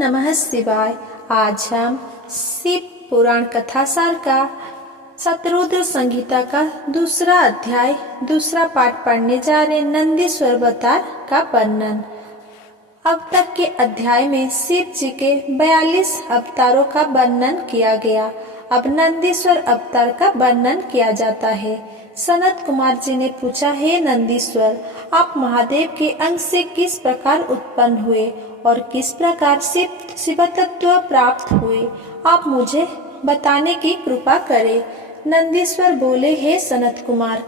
नमः शिवाय। आज हम शिव पुराण कथासार का शतरुद्र संहिता का दूसरा अध्याय दूसरा पाठ पढ़ने जा रहे। नंदीश्वर अवतार का वर्णन। अब तक के अध्याय में शिव जी के 42 अवतारों का वर्णन किया गया। अब नंदीश्वर अवतार का वर्णन किया जाता है। सनत कुमार जी ने पूछा, हे नंदीश्वर, आप महादेव के अंग से किस प्रकार उत्पन्न हुए और किस प्रकार शिवतत्व प्राप्त हुए, आप मुझे बताने की कृपा करें। नंदीश्वर बोले, हे सनत कुमार,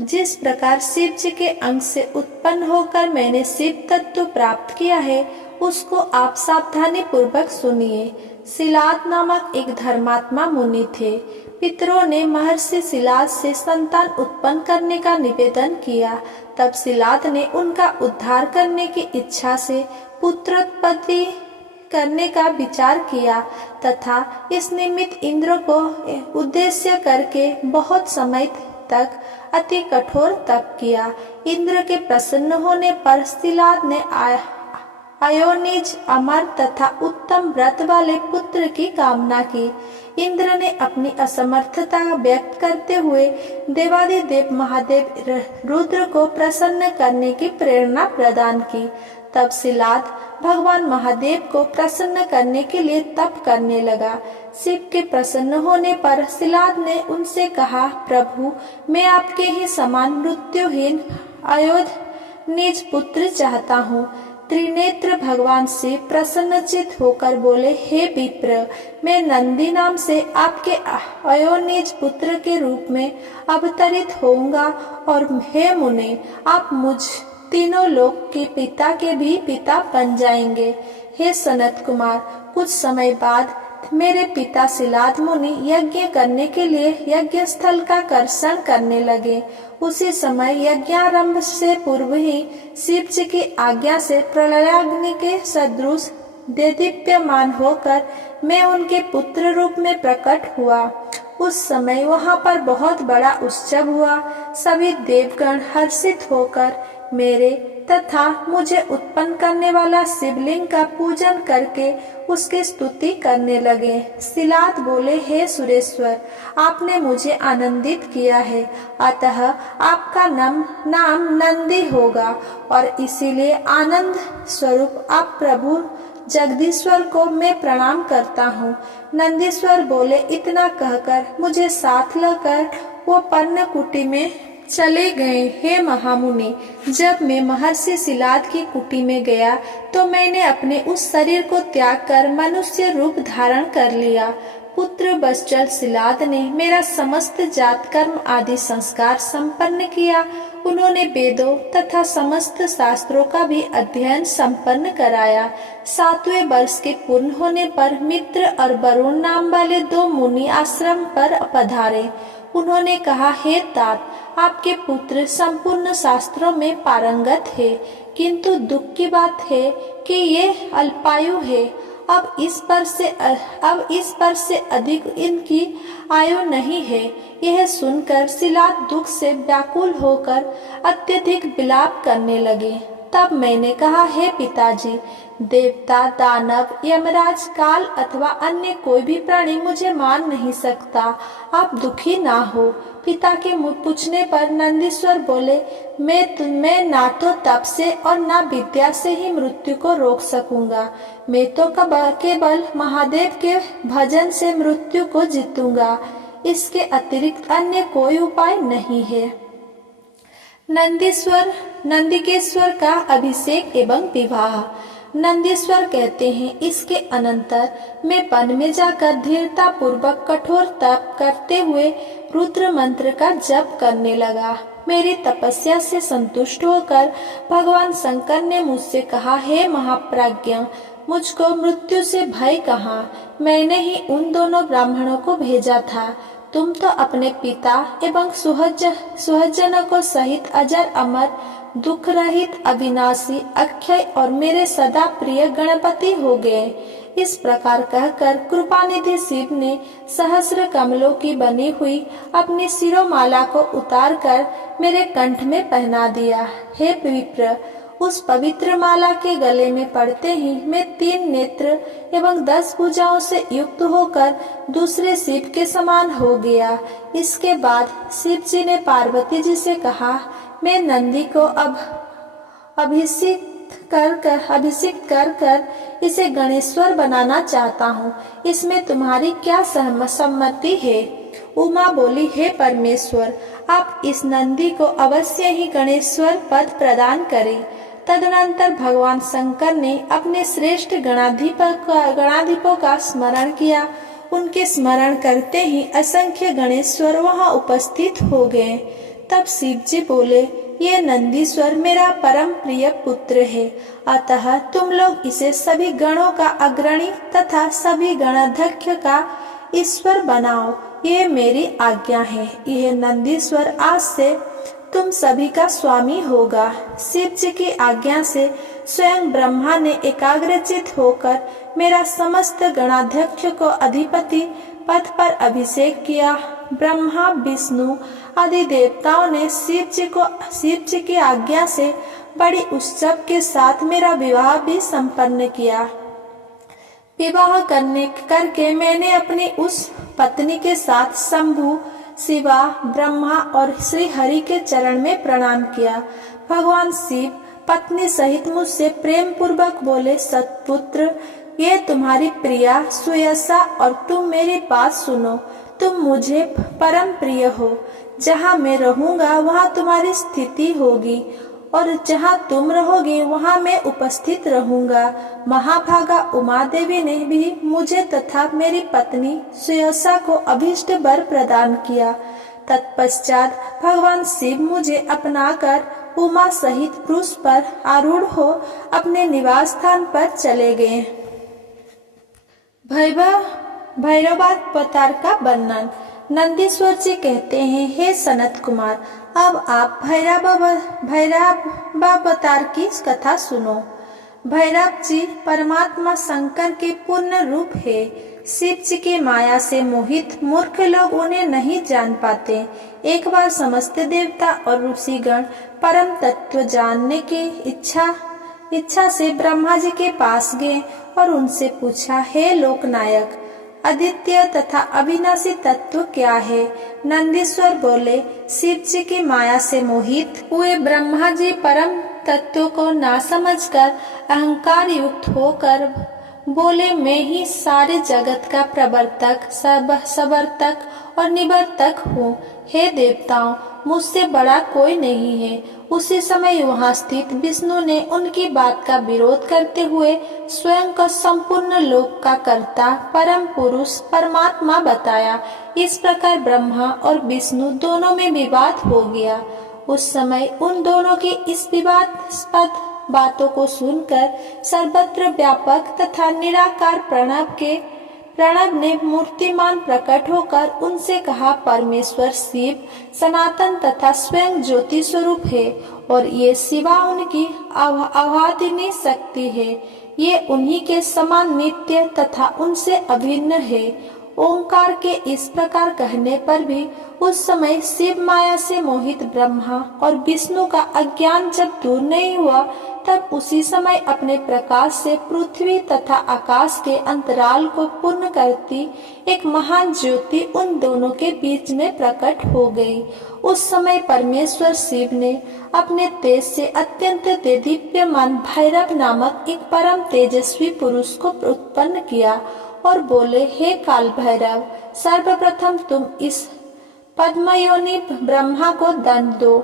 जिस प्रकार शिव जी के अंग से उत्पन्न होकर मैंने शिव तत्व प्राप्त किया है, उसको आप सावधानी पूर्वक सुनिए। सिलाद नामक एक धर्मात्मा मुनि थे। पितरों ने महर्षि सिलाद से संतान उत्पन्न करने का निवेदन किया। तब सिलाद ने उनका उद्धार करने की इच्छा से पुत्रोत्पत्ति करने का विचार किया तथा इस निमित्त इंद्र को उद्देश्य करके बहुत समय तक अति कठोर तप किया। इंद्र के प्रसन्न होने पर सिलाद ने अयोनिज, अमर तथा उत्तम व्रत वाले पुत्र की कामना की। इंद्र ने अपनी असमर्थता व्यक्त करते हुए देवादिदेव महादेव रुद्र को प्रसन्न करने की प्रेरणा प्रदान की। तब सिलाद भगवान महादेव को प्रसन्न करने के लिए तप करने लगा। शिव के प्रसन्न होने पर सिलाद ने उनसे कहा, प्रभु, मैं आपके ही समान मृत्युहीन अयोध्य निज पुत्र चाहता हूँ। त्रिनेत्र भगवान शिव प्रसन्नचित होकर बोले, हे विप्र, मैं नंदी नाम से आपके अयोनिज पुत्र के रूप में अवतरित होऊंगा और हे मुने, आप मुझ तीनों लोक के पिता के भी पिता बन जाएंगे। हे सनत कुमार, कुछ समय बाद मेरे पिता सिलाद मुनि यज्ञ करने के लिए यज्ञ स्थल का कर्षण करने लगे। उसी समय यज्ञारंभ से पूर्व ही शिव जी की आज्ञा से प्रलयाग्नि के सदृश देदीप्यमान होकर मैं उनके पुत्र रूप में प्रकट हुआ। उस समय वहां पर बहुत बड़ा उत्सव हुआ। सभी देवगण हर्षित होकर मेरे तथा मुझे उत्पन्न करने वाला शिवलिंग का पूजन करके उसकी स्तुति करने लगे। सिलाद बोले, हे सुरेश्वर, आपने मुझे आनंदित किया है, अतः आपका नाम नंदी होगा और इसीलिए आनंद स्वरूप आप प्रभु जगदीश्वर को मैं प्रणाम करता हूँ। नंदीश्वर बोले, इतना कहकर मुझे साथ लेकर वो पर्णकुटी में चले गए। हे महामुनि, जब मैं महर्षि सिलाद की कुटी में गया तो मैंने अपने उस शरीर को त्याग कर मनुष्य रूप धारण कर लिया। पुत्र बश्चल सिलाद ने मेरा समस्त जात कर्म आदि संस्कार संपन्न किया। उन्होंने वेदों तथा समस्त शास्त्रों का भी अध्ययन संपन्न कराया। 7वें वर्ष के पूर्ण होने पर मित्र और वरुण नाम वाले 2 मुनि आश्रम पर पधारे। उन्होंने कहा, हे तात, आपके पुत्र संपूर्ण शास्त्रों में पारंगत है, किंतु दुख की बात है कि ये अल्पायु है। अब इस पर से अधिक इनकी आयु नहीं है। यह सुनकर सिलाद दुख से व्याकुल होकर अत्यधिक विलाप करने लगे। तब मैंने कहा, हे पिताजी, देवता, दानव, यमराज, काल अथवा अन्य कोई भी प्राणी मुझे मार नहीं सकता, आप दुखी ना हो। पिता के पूछने पर नंदीश्वर बोले, मैं ना तो तप से और ना विद्या से ही मृत्यु को रोक सकूंगा। मैं तो केवल महादेव के भजन से मृत्यु को जीतूंगा। इसके अतिरिक्त अन्य कोई उपाय नहीं है। नंदिकेश्वर का अभिषेक एवं विवाह। नंदीश्वर कहते हैं, इसके अनंतर मैं वन में जाकर धीरता पूर्वक कठोर तप करते हुए रुद्र मंत्र का जप करने लगा। मेरी तपस्या से संतुष्ट होकर भगवान शंकर ने मुझसे कहा, हे महाप्राज्ञ, मुझको मृत्यु से भय कहाँ? मैंने ही उन दोनों ब्राह्मणों को भेजा था। तुम तो अपने पिता एवं सुहजनों को सहित अजर अमर दुख रहित अविनाशी अक्षय और मेरे सदा प्रिय गणपति हो गए। इस प्रकार कहकर कृपानिधि शिव ने सहस्र कमलों की बनी हुई अपनी शिरोमाला को उतारकर मेरे कंठ में पहना दिया। हे विप्र, उस पवित्र माला के गले में पड़ते ही मैं 3 नेत्र एवं 10 भुजाओं से युक्त होकर दूसरे शिव के समान हो गया। इसके बाद शिव जी ने पार्वती जी से कहा, मैं नंदी को अब अभिषिक्त कर कर इसे गणेश्वर बनाना चाहता हूँ। इसमें तुम्हारी क्या सम्मति है? उमा बोली, हे परमेश्वर, आप इस नंदी को अवश्य ही गणेश्वर पद प्रदान करें। तदनंतर भगवान शंकर ने अपने श्रेष्ठ गणाधिपों का स्मरण किया। उनके स्मरण करते ही असंख्य गणेश्वर वहां उपस्थित हो गए। तब शिव जी बोले, ये नंदीश्वर मेरा परम प्रिय पुत्र है, अतः तुम लोग इसे सभी गणों का अग्रणी तथा सभी गणाध्यक्ष का ईश्वर बनाओ। ये मेरी आज्ञा है। यह नंदीश्वर आज से तुम सभी का स्वामी होगा। शिव जी की आज्ञा से स्वयं ब्रह्मा ने एकाग्रचित होकर मेरा समस्त गणाध्यक्ष को अधिपति पद पर अभिषेक किया। ब्रह्मा, विष्णु आदि देवताओं ने शिव जी की आज्ञा से बड़ी उत्सव के साथ मेरा विवाह भी संपन्न किया। विवाह करके मैंने अपनी उस पत्नी के साथ शंभु, शिवा, ब्रह्मा और श्री हरि के चरण में प्रणाम किया। भगवान शिव पत्नी सहित मुझसे प्रेम पूर्वक बोले, सत्पुत्र, ये तुम्हारी प्रिया सुयसा और तुम मेरी बात सुनो। तुम मुझे परम प्रिय हो। जहाँ मैं रहूंगा वहाँ तुम्हारी स्थिति होगी और जहाँ तुम रहोगे वहाँ मैं उपस्थित रहूंगा। महाभागा उमा देवी ने भी मुझे तथा मेरी पत्नी सुयसा को अभीष्ट वर प्रदान किया। तत्पश्चात भगवान शिव मुझे अपनाकर उमा सहित पुरुष पर आरूढ़ हो अपने निवास स्थान पर चले गए। भैरवावतार का वर्णन। नंदीश्वर जी कहते हैं, हे सनत कुमार, अब आप भैरवावतार की कथा सुनो। भैरव जी परमात्मा शंकर के पूर्ण रूप है। शिव जी की माया से मोहित मूर्ख लोग उन्हें नहीं जान पाते। एक बार समस्त देवता और ऋषिगण परम तत्व जानने की इच्छा से ब्रह्मा जी के पास गए और उनसे पूछा, हे लोकनायक, अद्वितीय तथा अविनाशी तत्व क्या है? नंदीश्वर बोले, शिव जी की माया से मोहित हुए ब्रह्मा जी परम तत्व को ना समझकर अहंकार युक्त होकर बोले, मैं ही सारे जगत का प्रवर्तक, सबर्तक और निवर्तक हूँ। हे देवताओं, मुझसे बड़ा कोई नहीं है। उसी समय वहां स्थित विष्णु ने उनकी बात का विरोध करते हुए स्वयं को संपूर्ण लोक का कर्ता परम पुरुष परमात्मा बताया। इस प्रकार ब्रह्मा और विष्णु दोनों में विवाद हो गया। उस समय उन दोनों की इस विवादास्पद बातों को सुनकर सर्वत्र व्यापक तथा निराकार प्रणव ने मूर्तिमान प्रकट होकर उनसे कहा, परमेश्वर शिव सनातन तथा स्वयं ज्योति स्वरूप है और ये सिवा उनकी अवादिनी शक्ति है। ये उन्हीं के समान नित्य तथा उनसे अभिन्न है। ओंकार के इस प्रकार कहने पर भी उस समय शिव माया से मोहित ब्रह्मा और विष्णु का अज्ञान जब दूर नहीं हुआ, तब उसी समय अपने प्रकाश से पृथ्वी तथा आकाश के अंतराल को पूर्ण करती एक महान ज्योति उन दोनों के बीच में प्रकट हो गई। उस समय परमेश्वर शिव ने अपने तेज से अत्यंत देदीप्यमान भैरव नामक एक परम तेजस्वी पुरुष को उत्पन्न किया और बोले, हे काल भैरव, सर्वप्रथम तुम इस पद्मयोनि ब्रह्मा को दंड दो।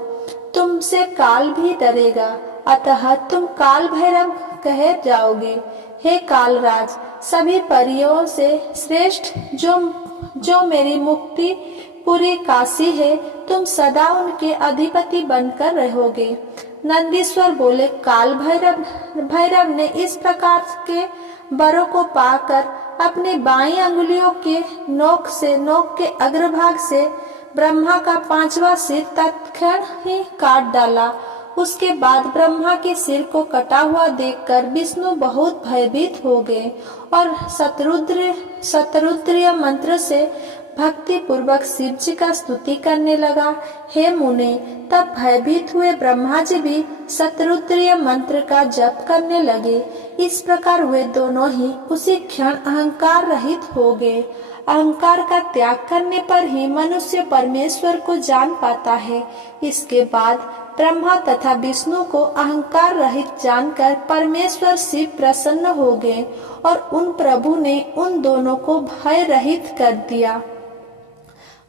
तुमसे काल भी डरेगा, अतः तुम काल भैरव कहे जाओगे। हे कालराज, सभी परियों से श्रेष्ठ जो मेरी मुक्ति पूरी काशी है, तुम सदा उनके अधिपति बनकर रहोगे। नंदीश्वर बोले, काल भैरव ने इस प्रकार के वरों को पाकर अपनी बाईं अंगुलियों के नोक के अग्रभाग से ब्रह्मा का 5वां सिर तत्क्षण ही काट डाला उसके बाद ब्रह्मा के सिर को कटा हुआ देखकर विष्णु बहुत भयभीत हो गए और शतरुद्रीय मंत्र से भक्ति पूर्वक शिव जी का स्तुति करने लगा। हे मुने, तब भयभीत हुए ब्रह्मा जी भी शतरुद्रीय मंत्र का जप करने लगे। इस प्रकार वे दोनों ही उसी क्षण अहंकार रहित हो गए। अहंकार का त्याग करने पर ही मनुष्य परमेश्वर को जान पाता है। इसके बाद ब्रह्मा तथा विष्णु को अहंकार रहित जानकर परमेश्वर शिव प्रसन्न हो गए और उन प्रभु ने उन दोनों को भय रहित कर दिया।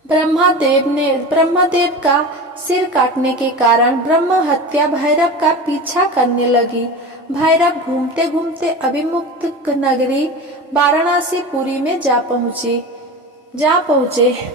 ब्रह्मदेव का सिर काटने के कारण ब्रह्म हत्या भैरव का पीछा करने लगी। भैरव घूमते घूमते अभिमुक्त नगरी वाराणसी पुरी में जा पहुँचे।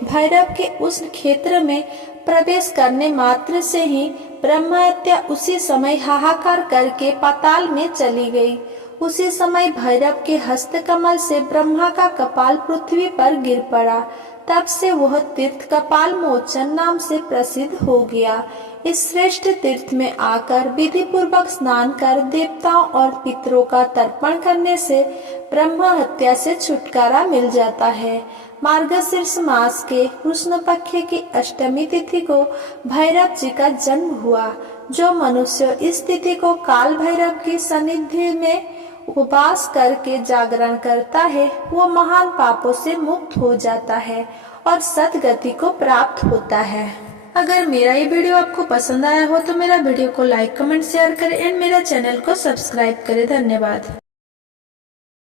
भैरव के उस क्षेत्र में प्रवेश करने मात्र से ही ब्रह्म हत्या उसी समय हाहाकार करके पाताल में चली गई। उसी समय भैरव के हस्त कमल से ब्रह्मा का कपाल पृथ्वी पर गिर पड़ा। तब से वह तीर्थ कपाल मोचन नाम से प्रसिद्ध हो गया। इस श्रेष्ठ तीर्थ में आकर विधि पूर्वक स्नान कर देवताओं और पितरों का तर्पण करने से ब्रह्म हत्या से छुटकारा मिल जाता है। मार्गशीर्ष मास के कृष्ण पक्ष की अष्टमी तिथि को भैरव जी का जन्म हुआ। जो मनुष्य इस तिथि को काल भैरव की सन्निधि में उपवास करके जागरण करता है, वो महान पापों से मुक्त हो जाता है और सद्गति को प्राप्त होता है। अगर मेरा ये वीडियो आपको पसंद आया हो तो मेरा वीडियो को लाइक, कमेंट, शेयर करें एंड मेरा चैनल को सब्सक्राइब करें। धन्यवाद।